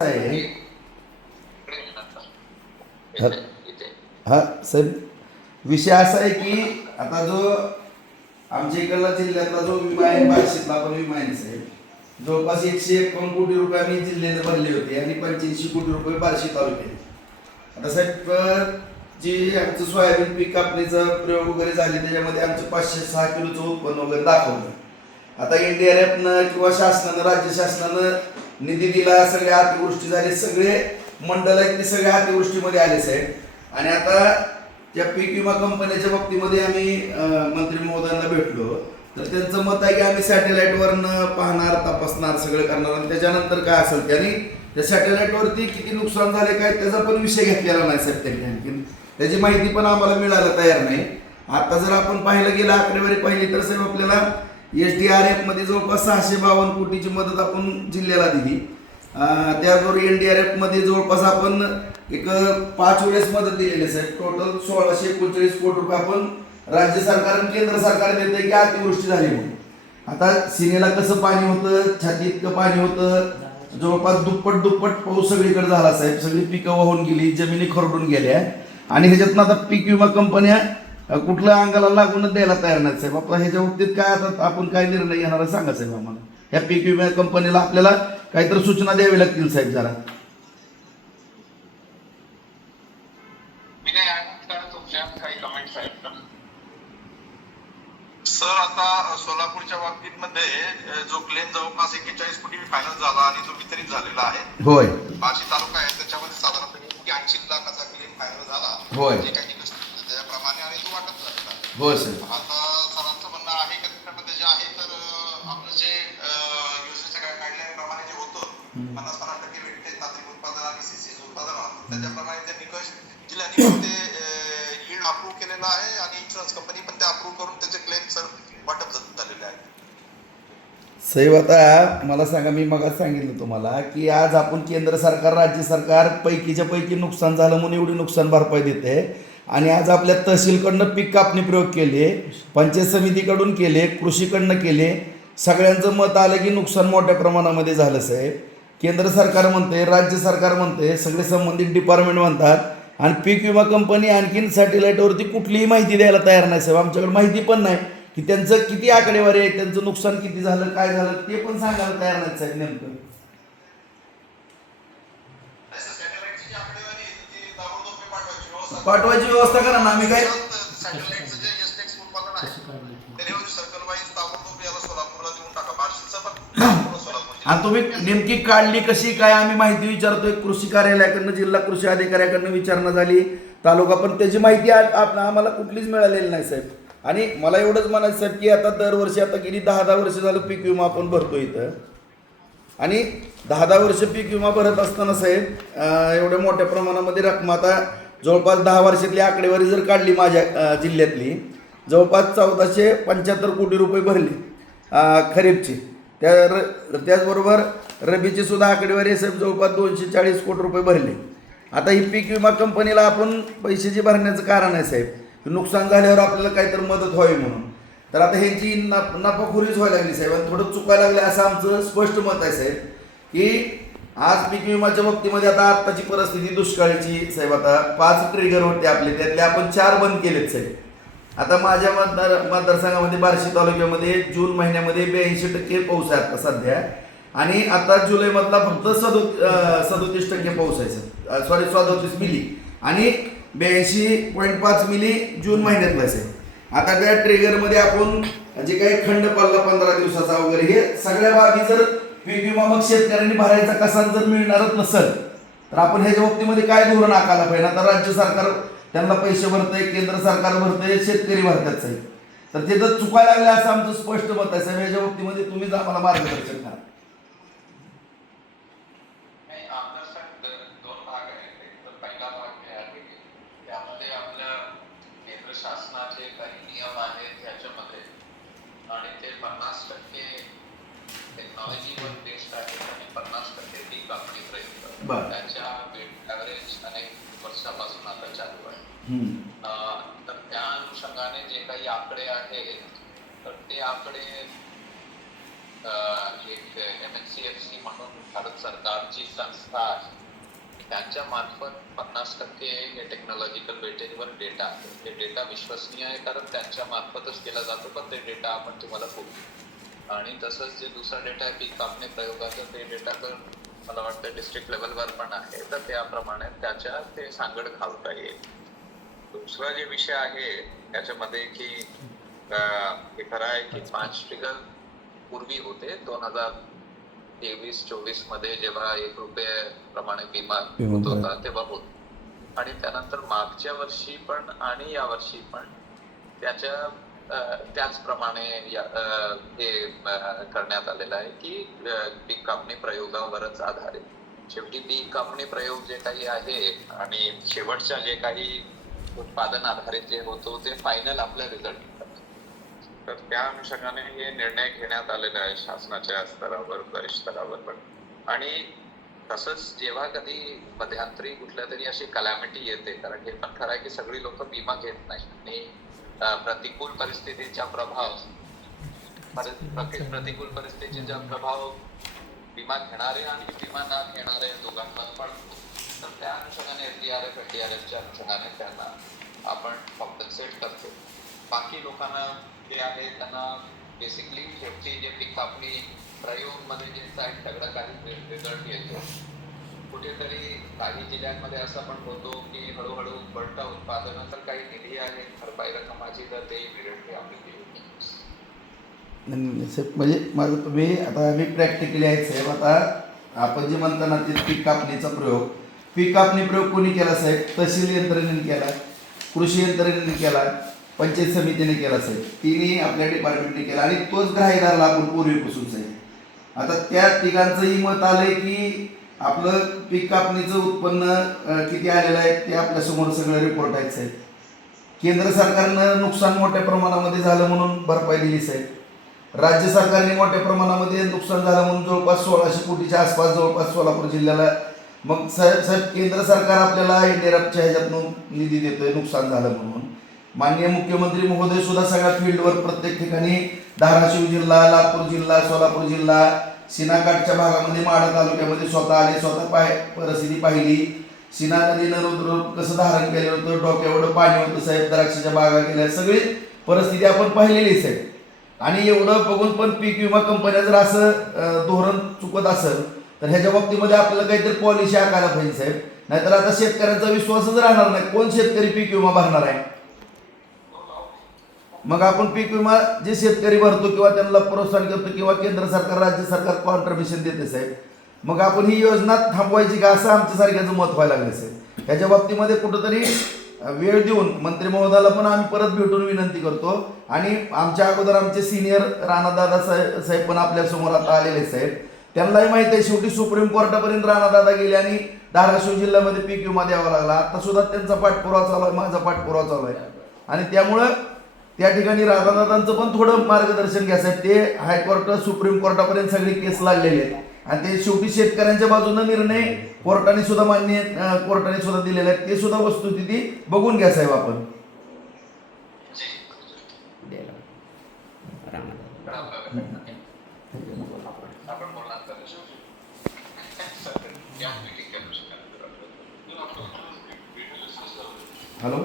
आहे हा साहेब, विषय असा आहे की आता जो आमच्या इकडला जिल्ह्यातला जो विमा आहे बार्शीतला आपण विमा आहे साहेब, जवळपास 151 कोटी रुपये आम्ही जिल्ह्याने भरले होते आणि 85 कोटी रुपये बार्शी तालुक्याने. आता साहेब जी आमचं सोयाबीन पीक कापणीचा प्रयोग वगैरे झाले त्याच्यामध्ये आमचं 506 किलोचं उत्पन्न वगैरे दाखवलं. आता NDRF किंवा शासनानं, राज्य शासनानं निधी दिला, सगळ्या अतिवृष्टी झाले, सगळे मंडळ आहेत ते सगळ्या अतिवृष्टीमध्ये आले साहेब. आणि आता त्या पीक विमा कंपन्याच्या बाबतीमध्ये आम्ही मंत्री महोदयांना भेटलो, तर त्यांचं मत आहे की आम्ही सॅटेलाईटवरनं पाहणार, तपासणार, सगळं करणार आणि त्याच्यानंतर काय असेल त्यांनी त्या सॅटेलाईटवरती किती नुकसान झाले काय त्याचा पण विषय घेतलेला नाही साहेब त्यांनी. आणखी त्याची माहिती पण आम्हाला मिळायला तयार नाही. आता जर आपण पाहिलं गेलं आकडेवारी पाहिली तर साहेब आपल्याला SDRF मध्ये जवळपास 652 कोटीची मदत आपण जिल्ह्याला दिली. त्याचबरोबर NDRF मध्ये जवळपास आपण एक 5 वेळेस मदत दिलेली आहे साहेब. टोटल 1639 कोटी रुपये आपण राज्य सरकार आणि केंद्र सरकार देते की अतिवृष्टी झाली म्हणून. आता सीनेला कसं पाणी होतं, छाती इतकं पाणी होतं, जवळपास दुप्पट पाऊस सगळीकडे झाला साहेब. सगळी पिकं वाहून गेली, जमिनी खरडून गेल्या आणि ह्याच्यातनं आता पीक विमा कंपन्या कुठल्या अंगाला लागूनच द्यायला तयार नाही साहेब. आपला ह्याच्या बाबतीत काय आता आपण काय निर्णय घेणार सांगा साहेब आम्हाला. ह्या पीक विमा कंपनीला आपल्याला काहीतरी सूचना द्यावी लागतील साहेब जरा. सर आता सोलापूरच्या बाबतीत मध्ये जो क्लेम जवळपास 41 कोटी फायनल झाला आणि तो वितरित झालेला आहे. होय, बार्शी तालुका आहे त्याच्यामध्ये साधारणपणे 80 लाखाचा क्लेम फायनल झाला. होय, जे काही त्याप्रमाणे आणि तो वाटप झालेला आहे. होय सर. आता सरांचं म्हणणं आहे की त्याच्यामध्ये जे आहे तर आपलं जे योजनेच्या गाईडलाईन जे होतं 50% भेटते तांत्रिक उत्पादन आणि CC उत्पादन त्याच्याप्रमाणे ते निकष जिल्ह्याने ते यील्ड अप्रूव्ह केलेला आहे आणि इन्शुरन्स कंपनी पण ते अप्रूव्ह करून त्याचे क्लेम सर वाटप झालेले आहे. साहेब आता मला सांगा, मी मगाच सांगितलं तुम्हाला की आज आपण केंद्र सरकार, राज्य सरकार पैकीच्या पैकी नुकसान झालं म्हणून एवढी नुकसान भरपाई देते आणि आज आपल्या तहसीलकडनं पीक कापणी प्रयोग केले, पंचायत समितीकडून केले, कृषीकडनं केले, सगळ्यांचं मत आलं की नुकसान मोठ्या प्रमाणामध्ये झालं साहेब. केंद्र सरकार म्हणते, राज्य सरकार म्हणते, सगळे संबंधित डिपार्टमेंट म्हणतात आणि पीक विमा कंपनी आणखीन सॅटेलाईटवरती कुठलीही माहिती द्यायला तयार नाही साहेब. आमच्याकडे माहिती पण नाही की त्यांचं किती आकडेवारी आहे, त्यांचं नुकसान किती झालं, काय झालं ते पण सांगायला तयार नाही साहेब. नेमकं पाठवायची व्यवस्था करा ना. आम्ही काय आणि तुम्ही नेमकी काढली कशी काय आम्ही माहिती विचारतोय. कृषी कार्यालयाकडनं, जिल्हा कृषी अधिकाऱ्याकडनं विचारणा झाली, तालुका, पण त्याची माहिती आम्हाला कुठलीच मिळालेली नाही साहेब. आणि मला एवढंच म्हणायचं साहेब की आता दरवर्षी आता गेली 10-10 वर्ष झालं पीक विमा आपण भरतो इथं आणि 10-10 वर्ष पीक विमा भरत असताना साहेब एवढ्या मोठ्या प्रमाणामध्ये रक्कम, आता जवळपास 10 वर्षातली आकडेवारी जर काढली माझ्या जिल्ह्यातली, जवळपास 1475 कोटी रुपये भरले खरीपची. त्याचबरोबर रबीची सुद्धा आकडेवारी साहेब जवळपास 240 कोटी रुपये भरले. आता ही पीक विमा कंपनीला आपण पैसे जे भरण्याचं कारण आहे साहेब, नुकसान झाल्यावर आपल्याला काहीतरी मदत व्हावी म्हणून. तर आता ह्यांची नफाखोरीच व्हायला लागली साहेब आणि थोडं चुकायला लागलं असं आमचं स्पष्ट मत आहे साहेब. की आज पीक विमाच्या बाबतीमध्ये आता आत्ताची परिस्थिती दुष्काळीची साहेब. आता 5 ट्रिगर होते आपले, त्यातले आपण 4 बंद केलेत साहेब. आता माझ्या मतदारसंघामध्ये बार्शी तालुक्यामध्ये जून महिन्यामध्ये 82% पाऊस आहे आता सध्या आणि आता जुलैमधला फक्त 37% पाऊस आहे, सॉरी 37 मिली आणि 82.5 मिली जून महिन्यातला असेल. आता त्या ट्रिगरमध्ये आपण जे काही खंड पडला 15 दिवसाचा वगैरे, हे सगळ्या बाबी जर पीक विमा मग शेतकऱ्यांनी भरायचा कसा जर मिळणारच नसेल तर आपण ह्याच्या बाबतीमध्ये काय धोरण आखायला पाहिजे. आता राज्य सरकार त्यांना पैसे भरतंय, केंद्र सरकार भरतंय, शेतकरी भरतात साहेब. तर ते जर चुकायला लागले असं आमचं स्पष्ट मत आहे साहेब. याच्या बाबतीमध्ये तुम्हीच आम्हाला मार्गदर्शन करा. शासनाचे काही नियम आहेत त्याच्यामध्ये आणि ते 50% टेक्नॉलॉजीवर बेस्ड आहे आणि 50% पीक कापणी प्रयोग त्याच्या ॲव्हरेज अनेक वर्षापासून आता चालू आहे. तर त्या अनुषंगाने जे काही आकडे आहेत तर ते आकडे एक MNCFC म्हणून भारत सरकारची संस्था आहे, त्यांच्या मार्फत 50% हे टेक्नॉलॉजिकल वेटेजवर डेटा आहे. ते डेटा विश्वसनीय आहे कारण त्यांच्या मार्फतच केला जातो, पण ते डेटा आपण तुम्हाला पुरवू. आणि तसंच जे दुसरा डेटा आहे पीक कापणी प्रयोगाचं, ते डेटा तर मला वाटतं डिस्ट्रिक्ट लेवलवर पण आहे, तर त्याप्रमाणे त्याच्या ते सांगड घालता येईल. दुसरा जे विषय आहे त्याच्यामध्ये की हे खरं आहे की 5 फिगर पूर्वी होते 2023-24 मध्ये जेव्हा ₹1 प्रमाणे विमा होत होता तेव्हा होत, आणि त्यानंतर मागच्या वर्षी पण आणि या वर्षी पण त्याचप्रमाणे हे करण्यात आलेलं आहे की पीक कापणी प्रयोगावरच आधारित. शेवटी पीक कापणी प्रयोग जे काही आहे आणि शेवटच्या जे काही उत्पादन आधारित जे होतो ते फायनल आपल्या रिझल्ट येतात. तर त्या अनुषंगाने हे निर्णय घेण्यात आलेले आहे शासनाच्या स्तरावर, वरिष्ठ स्तरावर पण. आणि तसंच जेव्हा कधी मध्यांतरी कुठल्या तरी अशी कलॅमिटी येते, कारण हे पण खरं आहे की सगळी लोक विमा घेत नाही आणि प्रतिकूल परिस्थितीचा प्रभाव विमा घेणारे आणि विमा न घेणारे दोघांवर पण, तर त्या अनुषंगाने NDRF-NDRFच्या अनुषंगाने त्यांना आपण कॉम्पन्सेट करतो. बाकी लोकांना जे आहे त्यांना बेसिकली शेवटी जे पीक कापणी प्रयोगमध्ये जे सगळं काही रिझल्ट येतो, कुठेतरी काही जिल्ह्यांमध्ये असं पण होतो की हळूहळू बढता उत्पादन तर काही निधी आहे भरपाई रकमाची, तर ते इमिडिएटली आपली दिली. साहेब म्हणजे माझं तुम्ही आता आम्ही प्रॅक्टिकली आहेत साहेब. आता आपण जे म्हणता ना ते पीक कापणीचा प्रयोग, पीक कापणी प्रयोग कोणी केला साहेब? तहसील यंत्रणेने केला, कृषी यंत्रणेने केला, पंचायत समितीने केला साहेब. तिन्ही आपल्या डिपार्टमेंटने केला आणि तोच ग्राह्य धरला आपण पूर्वीपासून साहेब. आता त्या तिघांचंही मत आलंय की आपलं पीक कापणीचं उत्पन्न किती आलेलं आहे ते आपल्यासमोर सगळं रिपोर्ट आहेत साहेब. केंद्र सरकारनं नुकसान मोठ्या प्रमाणामध्ये झालं म्हणून भरपाई दिली साहेब. राज्य सरकारने मोठ्या प्रमाणामध्ये नुकसान झालं म्हणून जवळपास 1600 कोटीच्या आसपास जवळपास सोलापूर जिल्ह्याला. मग साहेब केंद्र सरकार आपल्याला NDRFच्या ह्याच्यातून निधी देतोय नुकसान झालं म्हणून. माननीय मुख्यमंत्री महोदय सुद्धा सगळ्या फील्डवर प्रत्येक ठिकाणी धाराशिव जिल्हा, लातूर जिल्हा, सोलापूर जिल्हा, सीनाकाठच्या भागामध्ये माढा तालुक्यामध्ये स्वतः आले, स्वतः परिस्थिती पाहिली. सीना नदीनं रुद्र कसं धारण केलं होतं, डोक्यावर पाणी होतं साहेब, द्राक्षाच्या बागा केल्या, सगळी परिस्थिती आपण पाहिलेली साहेब. आणि एवढं बघून पण पीक विमा कंपन्या जर असं धोरण चुकत असेल तर ह्याच्या बाबतीमध्ये आपल्याला काहीतरी पॉलिसी आखायला पाहिजे साहेब. नाहीतर आता शेतकऱ्यांचा विश्वासच राहणार नाही. कोण शेतकरी पीक विमा भरणार आहे? मग आपण पीक विमा जे शेतकरी भरतो किंवा त्यांना प्रोत्साहन करतो किंवा केंद्र सरकार, राज्य सरकार कॉन्ट्रिब्युशन देते साहेब, मग आपण ही योजना थांबवायची का असं आमच्यासारख्याचं मत व्हायला लागलं साहेब. ह्याच्या बाबतीमध्ये कुठंतरी वेळ देऊन मंत्री महोदयाला पण आम्ही परत भेटून विनंती करतो. आणि आमच्या अगोदर आमचे सिनियर राणादादा साहेब पण आपल्यासमोर आता आलेले साहेब. त्यांनाही माहिती आहे शेवटी सुप्रीम कोर्टापर्यंत राणादादा गेले आणि धाराशिव जिल्ह्यामध्ये पीक विमा द्यावा लागला. आता सुद्धा त्यांचा पाठपुरावा चालू आहे, माझा पाठपुरावा चालू आहे. आणि त्यामुळं त्या ठिकाणी राणादादांचं पण थोडं मार्गदर्शन घ्या साहेब. ते हायकोर्ट, सुप्रीम कोर्टापर्यंत सगळी केस लागलेली आहेत आणि ते शेवटी शेतकऱ्यांच्या बाजूनं निर्णय कोर्टाने सुद्धा कोर्टाने सुद्धा दिलेले आहेत. ते सुद्धा वस्तुस्थिती बघून घ्या साहेब आपण. हॅलो.